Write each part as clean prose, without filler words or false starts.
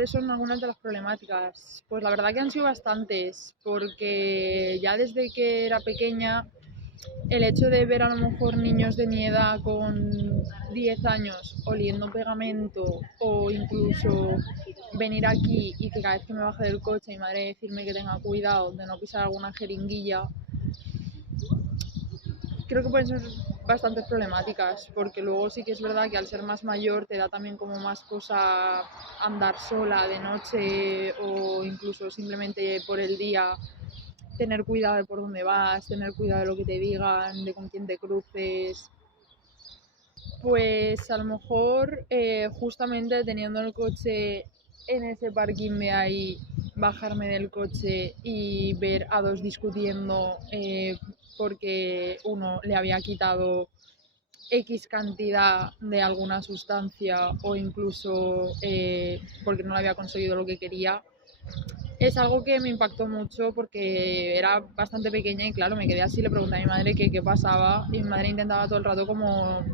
¿cuáles son algunas de las problemáticas? Pues la verdad que han sido bastantes, porque ya desde que era pequeña, el hecho de ver a lo mejor niños de mi edad con 10 años oliendo pegamento, o incluso venir aquí y que cada vez que me baje del coche mi madre decirme que tenga cuidado de no pisar alguna jeringuilla, creo que pueden ser bastantes problemáticas, porque luego sí que es verdad que al ser más mayor te da también como más cosa andar sola de noche, o incluso simplemente por el día tener cuidado de por dónde vas, tener cuidado de lo que te digan, de con quién te cruces. Pues a lo mejor justamente teniendo el coche en ese parking de ahí, bajarme del coche y ver a dos discutiendo porque uno le había quitado X cantidad de alguna sustancia, o incluso porque no le había conseguido lo que quería, es algo que me impactó mucho porque era bastante pequeña y claro, me quedé así, le pregunté a mi madre qué pasaba, y mi madre intentaba todo el rato como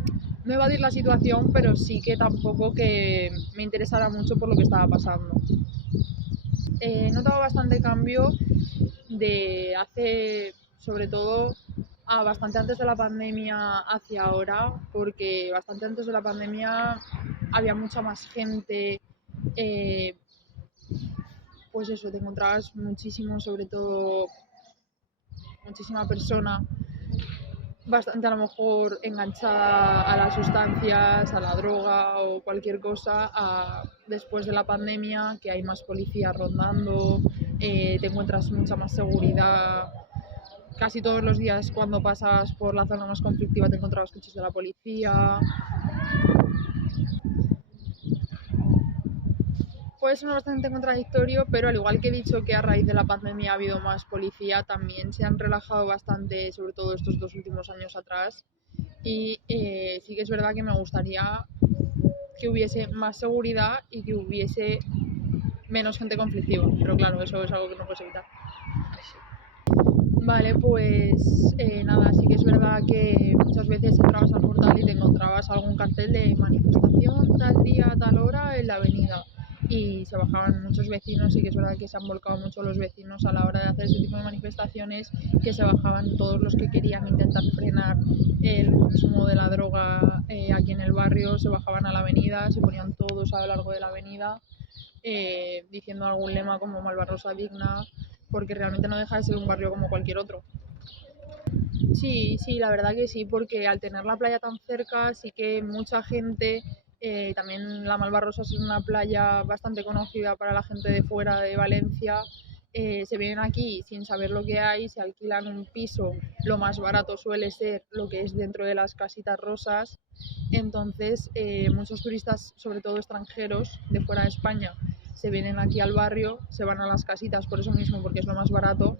no evadir la situación, pero sí que tampoco que me interesara mucho por lo que estaba pasando. He notado bastante cambio de hace, sobre todo, a bastante antes de la pandemia hacia ahora, porque bastante antes de la pandemia había mucha más gente, pues eso, te encontrabas muchísimo, sobre todo muchísima persona bastante a lo mejor enganchada a las sustancias, a la droga o cualquier cosa, después de la pandemia, que hay más policías rondando, te encuentras mucha más seguridad. Casi todos los días cuando pasas por la zona más conflictiva te encontrabas coches de la policía. Puede sonar bastante contradictorio, pero al igual que he dicho que a raíz de la pandemia ha habido más policía, también se han relajado bastante, sobre todo estos 2 últimos años atrás. Y sí que es verdad que me gustaría que hubiese más seguridad y que hubiese menos gente conflictiva, pero claro, eso es algo que no puedes evitar. Vale, pues nada, sí que es verdad que muchas veces entrabas al portal y te encontrabas algún cartel de manifestación tal día, tal hora en la avenida, y se bajaban muchos vecinos. Y que es verdad que se han volcado mucho los vecinos a la hora de hacer ese tipo de manifestaciones, que se bajaban todos los que querían intentar frenar el consumo de la droga aquí en el barrio, se bajaban a la avenida, se ponían todos a lo largo de la avenida diciendo algún lema como Malvarrosa digna, porque realmente no deja de ser un barrio como cualquier otro. Sí, sí, la verdad que sí, porque al tener la playa tan cerca, sí que mucha gente, también la Malvarrosa es una playa bastante conocida para la gente de fuera de Valencia, se vienen aquí sin saber lo que hay, se alquilan un piso, lo más barato suele ser lo que es dentro de las casitas rosas. Entonces muchos turistas, sobre todo extranjeros de fuera de España, se vienen aquí al barrio, se van a las casitas por eso mismo, porque es lo más barato,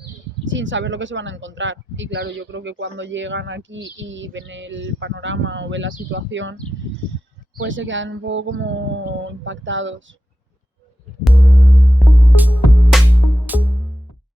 sin saber lo que se van a encontrar. Y claro, yo creo que cuando llegan aquí y ven el panorama o ven la situación, pues se quedan un poco como impactados.